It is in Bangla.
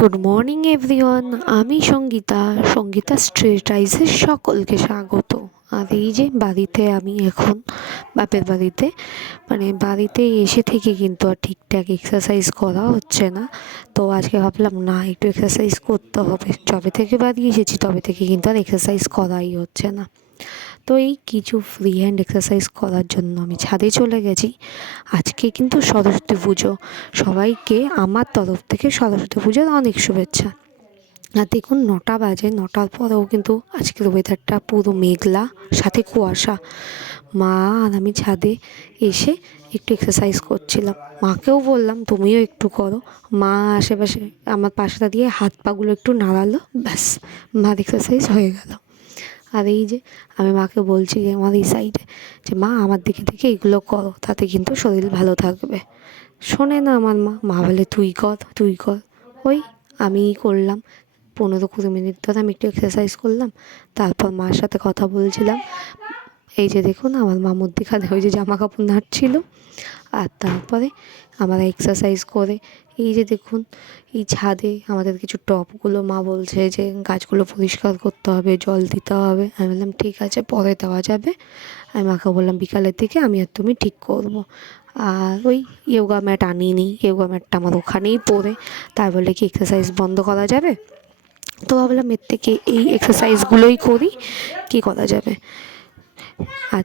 গুড মর্নিং এভরিওয়ান, আমি সঙ্গীতা স্ট্রিট রাইজে সকলকে স্বাগত। আর এই যে বাড়িতে আমি এখন বাপের বাড়িতে, মানে বাড়িতে এসে থেকে কিন্তু আর ঠিকঠাক এক্সারসাইজ করা হচ্ছে না। তো আজকে ভাবলাম না, একটু এক্সারসাইজ করতে হবে। যবে থেকে বাড়ি এসেছি তবে থেকে কিন্তু আর এক্সারসাইজ করাই হচ্ছে না। তো এই কিছু ফ্রি হ্যান্ড এক্সারসাইজ করার জন্য আমি ছাদে চলে গেছি। আজকে কিন্তু সরস্বতী পুজো, সবাইকে আমার তরফ থেকে সরস্বতী পুজোর অনেক শুভেচ্ছা। আর দেখুন 9টা বাজে, 9টার পরেও কিন্তু আজকের ওয়েদারটা পুরো মেঘলা, সাথে কুয়াশা। মা আর আমি ছাদে এসে একটু এক্সারসাইজ করছিলাম। মাকেও বললাম তুমিও একটু করো। মা আশেপাশে আমার পাশটা দিয়ে হাত পাগুলো একটু নাড়ালো, ব্যাস মার এক্সারসাইজ হয়ে গেল। আর এই যে আমি মাকে বলছি যে আমার এই সাইডে, যে মা আমার দিকে থেকে এগুলো করো, তাতে কিন্তু শরীর ভালো থাকবে। শোনে না আমার মা বলে তুই কর তুই কর। ওই আমি করলাম 15-20 মিনিট ধরে আমি একটু এক্সারসাইজ করলাম, তারপর মার সাথে কথা বলছিলাম। এই যে দেখুন আমার মা মধ্যিখানে ওই যে জামা কাপড় নাড়ছিল। আর তারপরে আমরা এক্সারসাইজ করে এই যে দেখুন এই ছাদে আমাদের কিছু টবগুলো, মা বলছে যে গাছগুলো পরিষ্কার করতে হবে, জল দিতে হবে। আমি বললাম ঠিক আছে, পরে দেওয়া যাবে। আমি মাকে বললাম বিকালের দিকে আমি আর তুমি ঠিক করব। আর ওই ইয়োগা ম্যাট আনিনি, ইয়োগা ম্যাটটা আমার ওখানেই পড়ে, তাই বলে কি এক্সারসাইজ বন্ধ করা যাবে? তো ভাবলাম এর থেকে এই এক্সারসাইজগুলোই করি, কী করা যাবে। আর